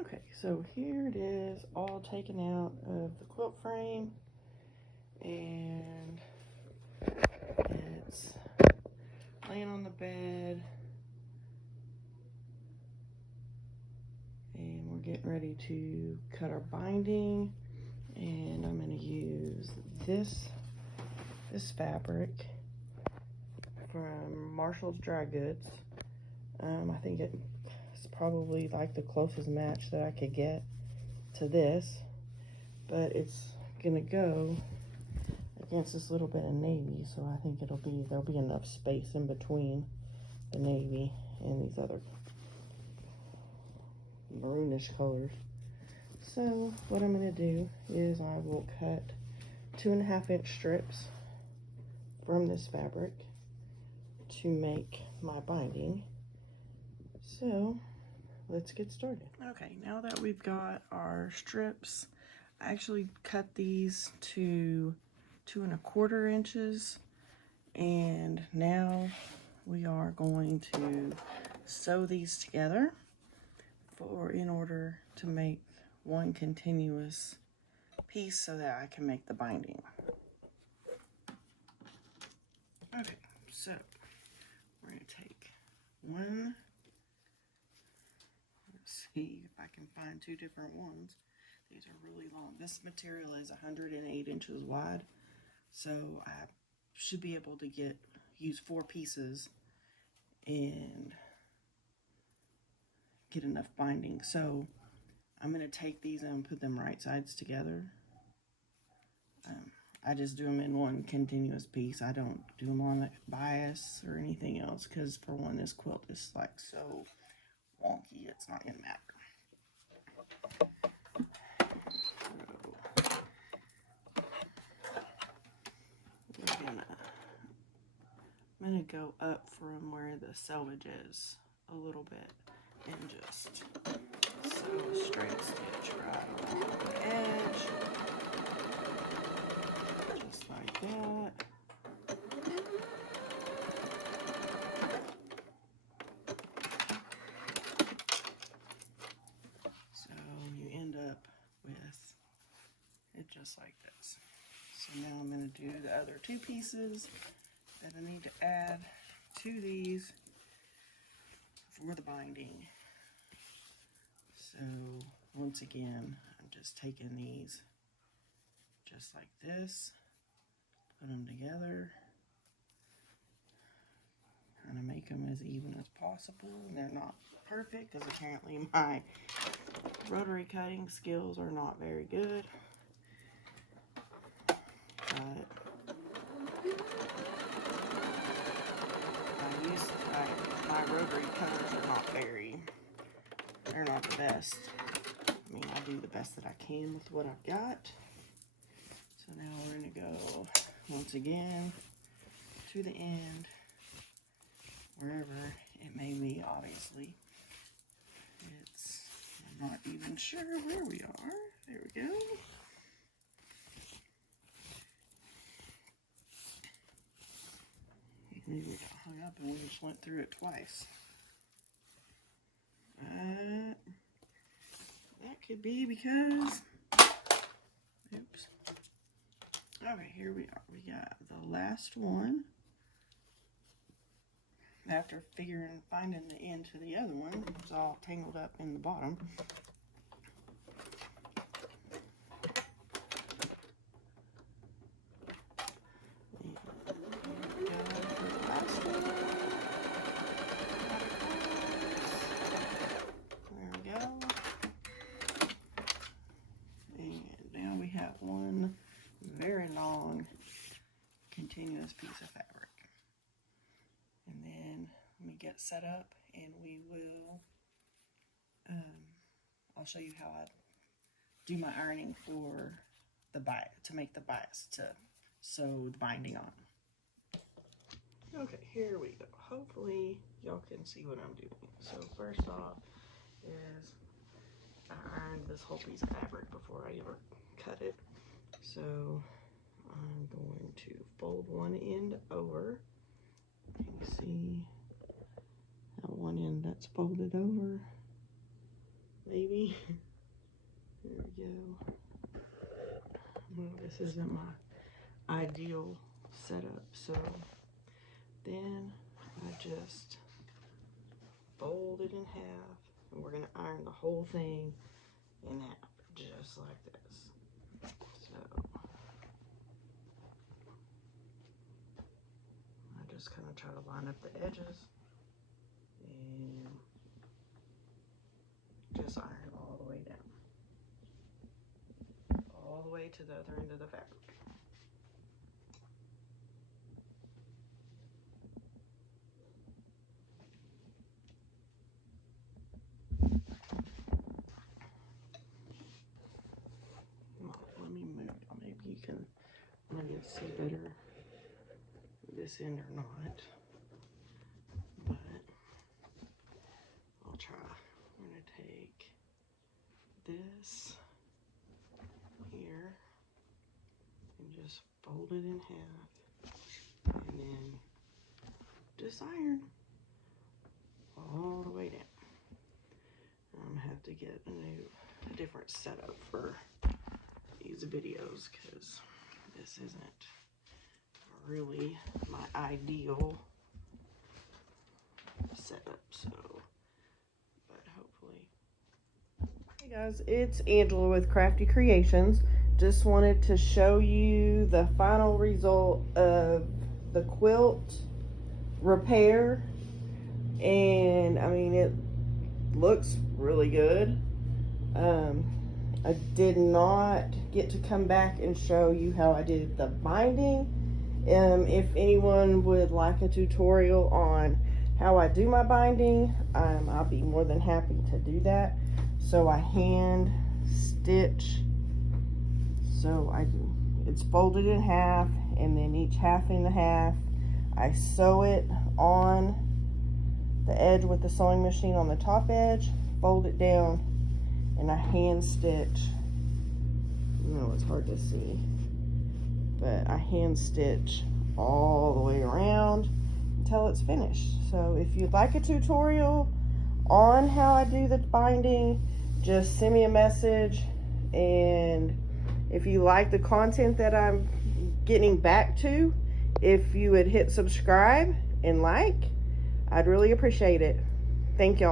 Okay, so here it is, all taken out of the quilt frame, and it's laying on the bed, and we're getting ready to cut our binding. And I'm going to use this fabric from Marshall's Dry Goods. I think it's probably like the closest match that I could get to this, but it's gonna go against this little bit of navy, so I think there'll be enough space in between the navy and these other maroonish colors. So what I'm gonna do is I will cut 2.5-inch strips from this fabric to make my binding. So let's get started. Okay, now that we've got our strips, I actually cut these to 2¼ inches, and now we are going to sew these together in order to make one continuous piece so that I can make the binding. Okay, so we're going to take one. Let's see if I can find 2 different ones. These are really long. This material is 108 inches wide, so I should be able to use 4 pieces and get enough binding. So I'm going to take these and put them right sides together. I just do them in one continuous piece. I don't do them on a bias or anything else, because for one, this quilt is like so wonky, it's not going to matter. I'm gonna go up from where the selvage is a little bit and just sew a straight stitch right along the edge, just like that. So you end up with it just like this. So now I'm going to do the other 2 pieces that I need to add to these for the binding. So once again, I'm just taking these just like this, put them together, kind of make them as even as possible. They're not perfect, because apparently my rotary cutting skills are not very good, but my rotary cutters are not they're not the best. I mean, I do the best that I can with what I've got. So now we're going to go once again to the end, wherever it may be, obviously. I'm not even sure where we are. There we go. Maybe we got hung up and we just went through it twice. That could be because, oops. Okay, here we are. We got the last one. After finding the end to the other one, it was all tangled up in the bottom. One very long continuous piece of fabric, and then let me get set up and we will I'll show you how I do my ironing for the bias, to make the bias to sew the binding on. Okay, here we go. Hopefully y'all can see what I'm doing. So first off is I ironed this whole piece of fabric before I ever cut it. So I'm going to fold one end over. You can see how one end that's folded over. maybe. There we go. Well, this isn't my ideal setup, so then I just fold it in half, and we're gonna iron the whole thing in half, just like this. So I just kind of try to line up the edges and just iron all the way down, all the way to the other end of the fabric. Let me move. Maybe you can see better this end or not, but I'll try. I'm going to take this here and just fold it in half, and then just iron all the way down. I'm gonna have to get a different setup for these videos, because this isn't really my ideal setup, so, but hopefully. Hey guys, it's Angela with Crafty Creations. Just wanted to show you the final result of the quilt repair, and I mean, it looks really good. I did not get to come back and show you how I did the binding. If anyone would like a tutorial on how I do my binding, I'll be more than happy to do that. So I hand stitch, so it's folded in half, and then each half in the half, I sew it on the edge with the sewing machine on the top edge, fold it down, and I hand stitch. I know it's hard to see, but I hand stitch all the way around until it's finished. So if you'd like a tutorial on how I do the binding, just send me a message. And if you like the content that I'm getting back to, if you would hit subscribe and like, I'd really appreciate it. Thank y'all.